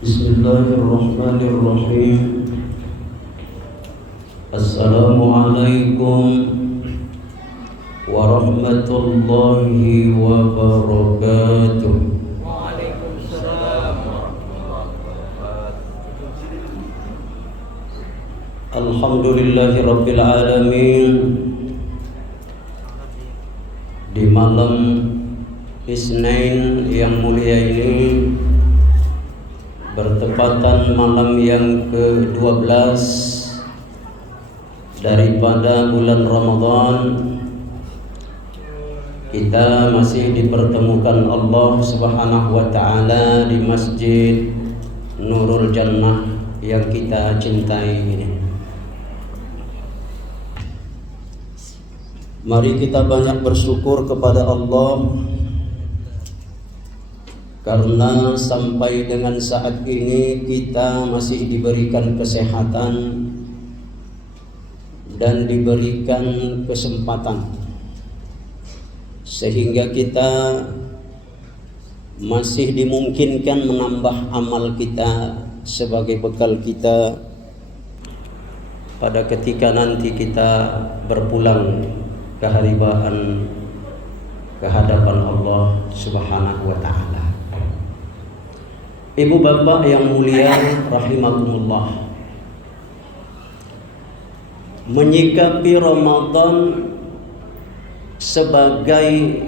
Bismillahirrahmanirrahim. Assalamualaikum warahmatullahi wabarakatuh. Waalaikumsalam warahmatullahi wabarakatuh. Alhamdulillahi rabbil alamin. Di malam Isnin yang mulia ini, bertepatan malam yang ke-12 daripada bulan Ramadan, kita masih dipertemukan Allah Subhanahu wa taala di Masjid Nurul Jannah yang kita cintai ini. Mari kita banyak bersyukur kepada Allah karena sampai dengan saat ini kita masih diberikan kesehatan dan diberikan kesempatan, sehingga kita masih dimungkinkan menambah amal kita sebagai bekal kita pada ketika nanti kita berpulang ke haribaan ke hadapan Allah Subhanahu wa taala. Ibu bapak yang mulia rahimakumullah, menyikapi Ramadan sebagai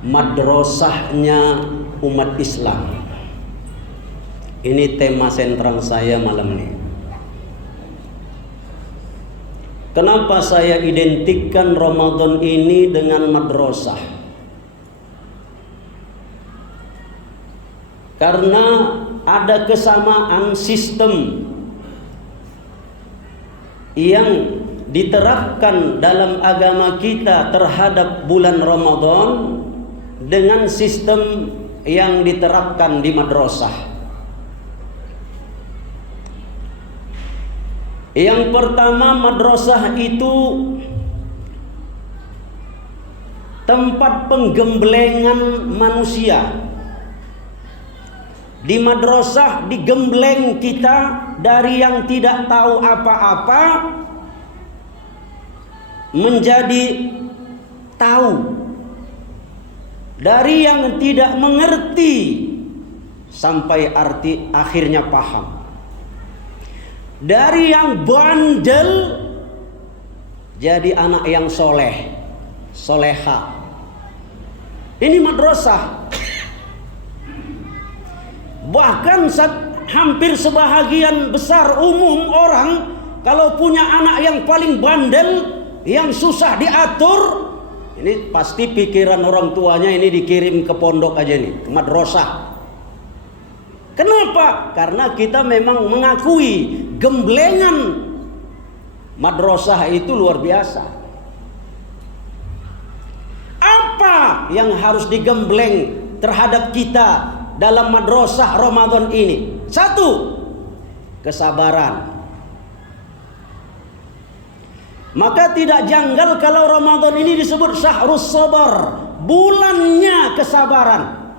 madrasahnya umat Islam, ini tema sentral saya malam ini. Kenapa saya identikkan Ramadan ini dengan madrasah? Karena ada kesamaan sistem yang diterapkan dalam agama kita terhadap bulan Ramadan dengan sistem yang diterapkan di madrasah. Yang pertama, madrasah itu tempat penggemblengan manusia. Di madrasah digembleng kita dari yang tidak tahu apa-apa menjadi tahu, dari yang tidak mengerti sampai arti akhirnya paham, dari yang bandel jadi anak yang soleh, soleha. Ini madrasah. Bahkan hampir sebahagian besar umum orang kalau punya anak yang paling bandel, yang susah diatur, ini pasti pikiran orang tuanya ini dikirim ke pondok aja nih, ke madrasah. Kenapa? Karena kita memang mengakui gemblengan madrasah itu luar biasa. Apa yang harus digembleng terhadap kita dalam madrasah Ramadan ini? Satu, kesabaran. Maka tidak janggal kalau Ramadan ini disebut syahrus sabar, bulannya kesabaran.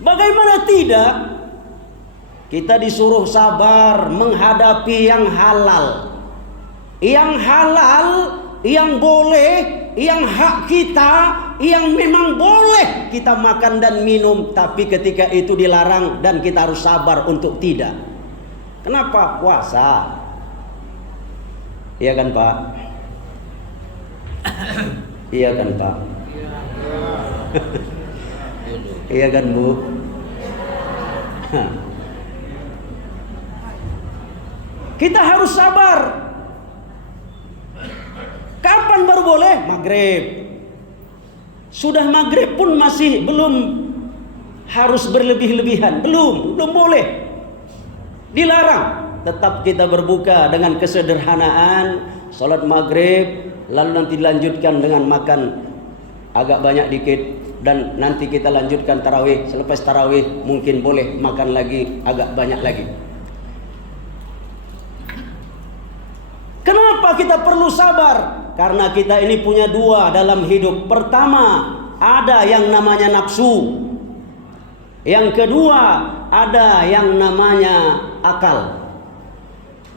Bagaimana tidak? Kita disuruh sabar menghadapi yang halal. Yang halal, yang boleh, yang hak kita, yang memang boleh kita makan dan minum, tapi ketika itu dilarang dan kita harus sabar untuk tidak. Kenapa? Puasa. Iya kan Pak? Iya kan Pak? Iya kan Bu? Kita harus sabar. Kapan baru boleh? Maghrib. Sudah maghrib pun masih belum harus berlebih-lebihan. Belum boleh. Dilarang. Tetap kita berbuka dengan kesederhanaan, sholat maghrib, lalu nanti dilanjutkan dengan makan agak banyak dikit, dan nanti kita lanjutkan tarawih. Selepas tarawih mungkin boleh makan lagi agak banyak lagi. Kenapa kita perlu sabar? Karena kita ini punya dua dalam hidup. Pertama, ada yang namanya nafsu. Yang kedua, ada yang namanya akal.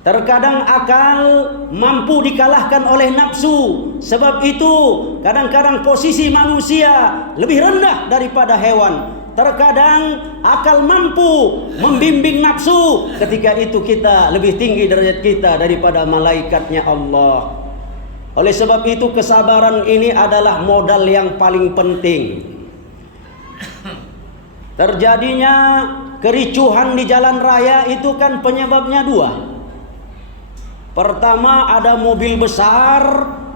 Terkadang akal mampu dikalahkan oleh nafsu. Sebab itu kadang-kadang posisi manusia lebih rendah daripada hewan. Terkadang akal mampu membimbing nafsu. Ketika itu kita lebih tinggi derajat kita daripada malaikatnya Allah. Oleh sebab itu kesabaran ini adalah modal yang paling penting. Terjadinya kericuhan di jalan raya itu kan penyebabnya dua. Pertama, ada mobil besar,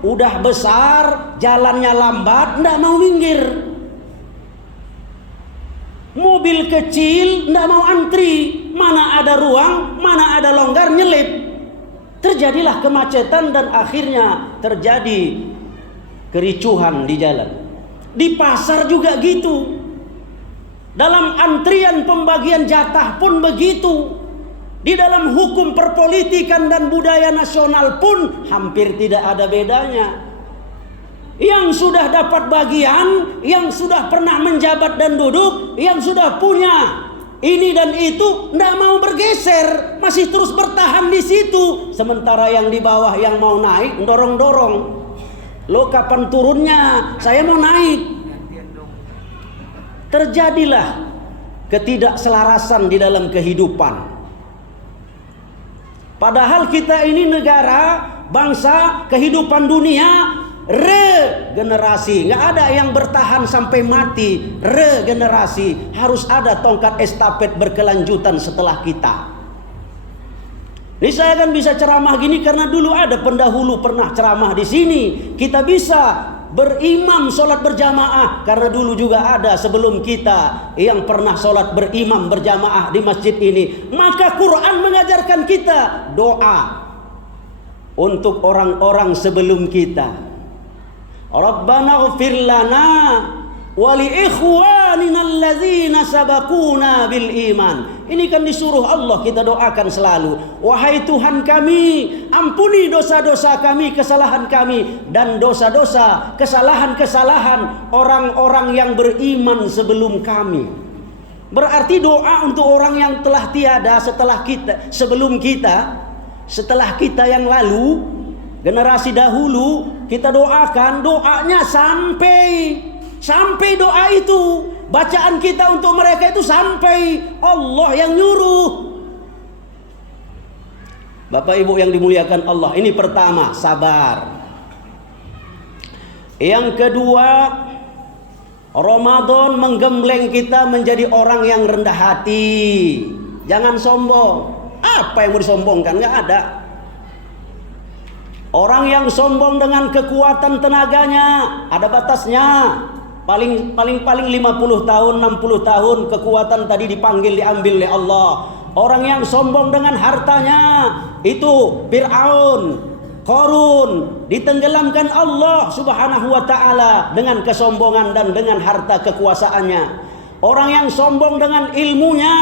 udah besar, jalannya lambat, ndak mau minggir. Mobil kecil ndak mau antri, mana ada ruang, mana ada longgar, nyelip. Terjadilah kemacetan dan akhirnya terjadi kericuhan di jalan. Di pasar juga gitu. Dalam antrian pembagian jatah pun begitu. Di dalam hukum perpolitikan dan budaya nasional pun hampir tidak ada bedanya. Yang sudah dapat bagian, yang sudah pernah menjabat dan duduk, yang sudah punya ini dan itu, tidak mau bergeser, masih terus bertahan di situ. Sementara yang di bawah yang mau naik, dorong-dorong. Lo kapan turunnya? Saya mau naik. Terjadilah ketidakselarasan di dalam kehidupan. Padahal kita ini negara, bangsa, kehidupan dunia, regenerasi. Nggak ada yang bertahan sampai mati. Regenerasi. Harus ada tongkat estafet berkelanjutan setelah kita. Ini saya kan bisa ceramah gini karena dulu ada pendahulu pernah ceramah di sini. Kita bisa berimam sholat berjamaah karena dulu juga ada sebelum kita yang pernah sholat berimam berjamaah di masjid ini. Maka Quran mengajarkan kita doa untuk orang-orang sebelum kita. Rabbana ighfir lana wa li ikhwanina allazina sabaquna bil iman. Ini kan disuruh Allah, kita doakan selalu. Wahai Tuhan kami, ampuni dosa-dosa kami, kesalahan kami, dan dosa-dosa, kesalahan-kesalahan orang-orang yang beriman sebelum kami. Berarti doa untuk orang yang telah tiada setelah kita, sebelum kita, setelah kita yang lalu, generasi dahulu, kita doakan, doanya sampai doa itu, bacaan kita untuk mereka itu sampai Allah yang nyuruh. Bapak Ibu yang dimuliakan Allah, ini pertama, sabar. Yang kedua, Ramadan menggembleng kita menjadi orang yang rendah hati. Jangan sombong. Apa yang mau disombongkan? Nggak ada. Orang yang sombong dengan kekuatan tenaganya ada batasnya. Paling 50 tahun, 60 tahun kekuatan tadi diambil oleh Allah. Orang yang sombong dengan hartanya itu Fir'aun, Qarun, ditenggelamkan Allah Subhanahu wa taala dengan kesombongan dan dengan harta kekuasaannya. Orang yang sombong dengan ilmunya,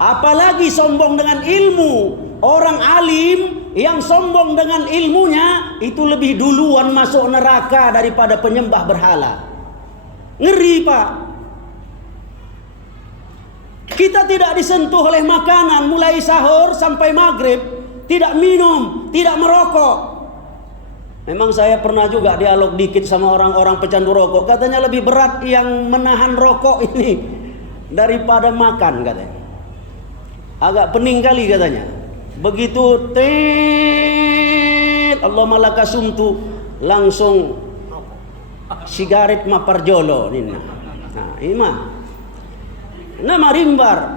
apalagi sombong dengan ilmu. Orang alim yang sombong dengan ilmunya itu lebih duluan masuk neraka daripada penyembah berhala. Ngeri, Pak. Kita tidak disentuh oleh makanan mulai sahur sampai maghrib. Tidak minum, tidak merokok. Memang saya pernah juga dialog dikit sama orang-orang pecandu rokok. Katanya lebih berat yang menahan rokok ini daripada makan katanya. Agak pening kali katanya. Begitu Allahumma laka sumtu, langsung sigaret ma parjolo nina. Nah, ini mah nama rimbar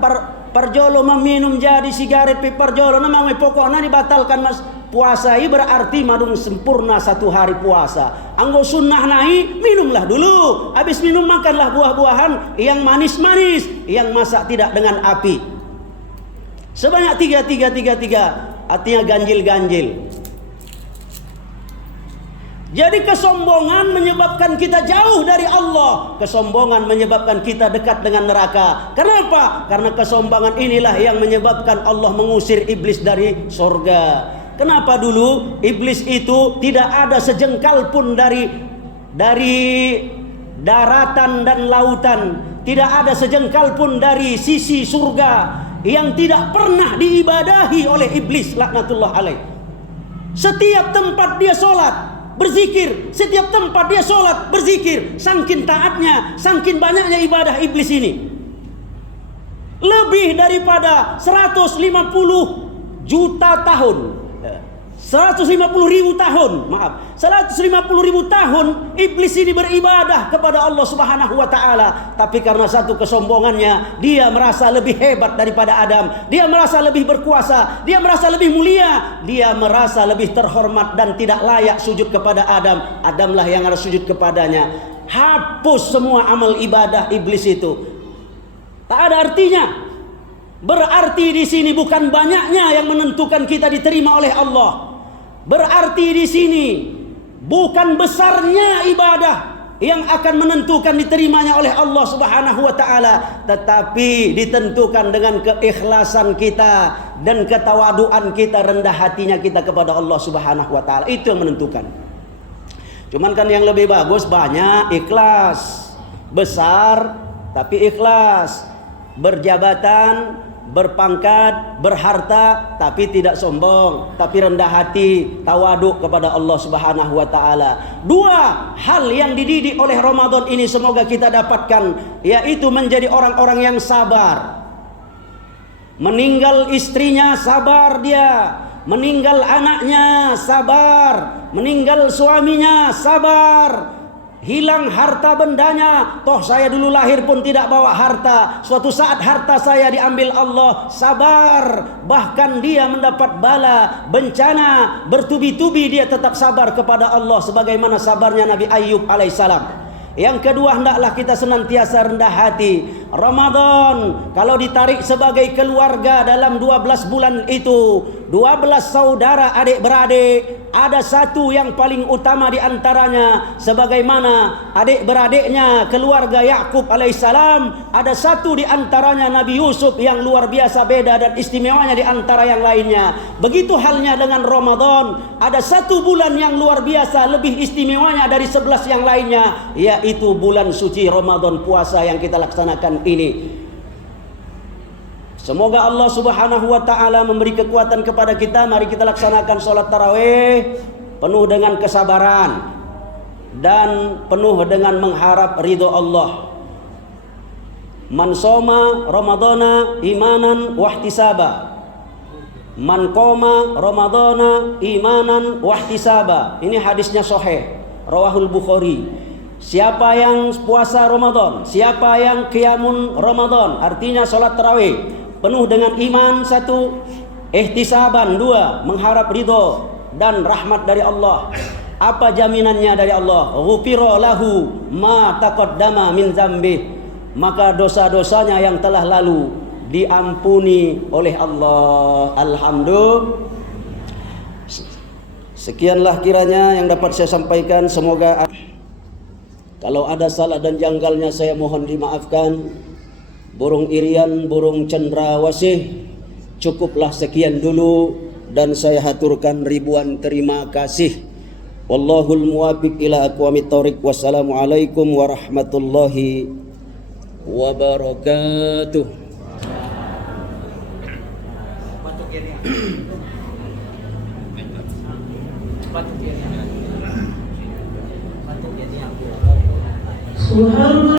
parjolo meminum jadi sigaret pi parjolo nama pokoknya dibatalkan mas puasa. Ini berarti madung sempurna 1 hari puasa. Anggo sunnah nahi minumlah dulu. Habis minum makanlah buah-buahan yang manis-manis, yang masak tidak dengan api. Sebanyak 3, artinya ganjil-ganjil. Jadi kesombongan menyebabkan kita jauh dari Allah. Kesombongan menyebabkan kita dekat dengan neraka. Kenapa? Karena kesombongan inilah yang menyebabkan Allah mengusir iblis dari sorga. Kenapa dulu iblis itu tidak ada sejengkal pun dari daratan dan lautan. tidak ada sejengkal pun dari sisi surga yang tidak pernah diibadahi oleh iblis laknatullah alaih. Setiap tempat dia sholat berzikir, setiap tempat dia sholat berzikir. Saking taatnya, saking banyaknya ibadah iblis ini. Lebih daripada 150 juta tahun, 150.000 tahun, maaf, 150.000 tahun iblis ini beribadah kepada Allah Subhanahu wa taala, tapi karena satu kesombongannya, dia merasa lebih hebat daripada Adam, dia merasa lebih berkuasa, dia merasa lebih mulia, dia merasa lebih terhormat dan tidak layak sujud kepada Adam. Adamlah yang harus sujud kepadanya. Hapus semua amal ibadah iblis itu. Tak ada artinya. Berarti di sini bukan banyaknya yang menentukan kita diterima oleh Allah. Berarti di sini bukan besarnya ibadah yang akan menentukan diterimanya oleh Allah Subhanahu wa taala, tetapi ditentukan dengan keikhlasan kita dan ketawaduan kita, rendah hatinya kita kepada Allah Subhanahu wa taala. Itu yang menentukan. Cuman kan yang lebih bagus banyak ikhlas, besar tapi ikhlas, berjabatan, berpangkat, berharta, tapi tidak sombong, tapi rendah hati, tawaduk kepada Allah Subhanahu wa taala. Dua hal yang dididik oleh Ramadan ini semoga kita dapatkan, yaitu menjadi orang-orang yang sabar. Meninggal istrinya, sabar dia. Meninggal anaknya, sabar. Meninggal suaminya, sabar. Hilang harta bendanya, toh saya dulu lahir pun tidak bawa harta, suatu saat harta saya diambil Allah, sabar. Bahkan dia mendapat bala, bencana, bertubi-tubi dia tetap sabar kepada Allah, sebagaimana sabarnya Nabi Ayyub alaihissalam. Yang kedua, hendaklah kita senantiasa rendah hati. Ramadan kalau ditarik sebagai keluarga dalam 12 bulan itu, 12 saudara adik beradik, ada satu yang paling utama di antaranya, sebagaimana adik beradiknya keluarga Yakub alaihissalam, ada satu di antaranya Nabi Yusuf yang luar biasa beda dan istimewanya di antara yang lainnya. Begitu halnya dengan Ramadan, ada satu bulan yang luar biasa lebih istimewanya dari 11 yang lainnya, yaitu bulan suci Ramadan, puasa yang kita laksanakan ini. Semoga Allah Subhanahu wa taala memberi kekuatan kepada kita. Mari kita laksanakan sholat tarawih penuh dengan kesabaran dan penuh dengan mengharap ridho Allah. Man soma Ramadana imanan wahtisaba, man qoma Ramadana imanan wahtisaba. Ini hadisnya sahih, rawahul Bukhari. Siapa yang puasa Ramadan, siapa yang qiyamun Ramadan, artinya sholat tarawih penuh dengan iman, satu, ihtisaban, dua, mengharap ridho dan rahmat dari Allah. Apa jaminannya dari Allah? Ghufira lahu ma taqaddama min dzambih, maka dosa-dosanya yang telah lalu diampuni oleh Allah. Alhamdulillah. Sekianlah kiranya yang dapat saya sampaikan. Semoga kalau ada salah dan janggalnya saya mohon dimaafkan. Burung irian, burung cendrawasih, cukuplah sekian dulu dan saya haturkan ribuan terima kasih. Wallahul muwaffiq ila aqwamit thoriq. Wassalamualaikum warahmatullahi wabarakatuh. Subhanallah.